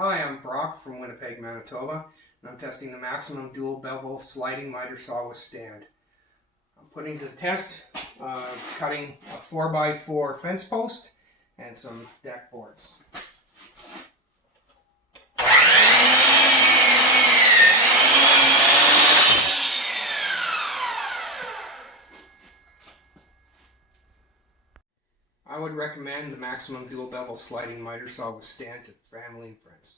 Hi, I'm Brock from Winnipeg, Manitoba, and I'm testing the maximum dual-bevel sliding miter saw with stand. I'm putting to the test, cutting a 4x4 fence post and some deck boards. I would recommend the maximum dual-bevel sliding miter saw with stand to family and friends.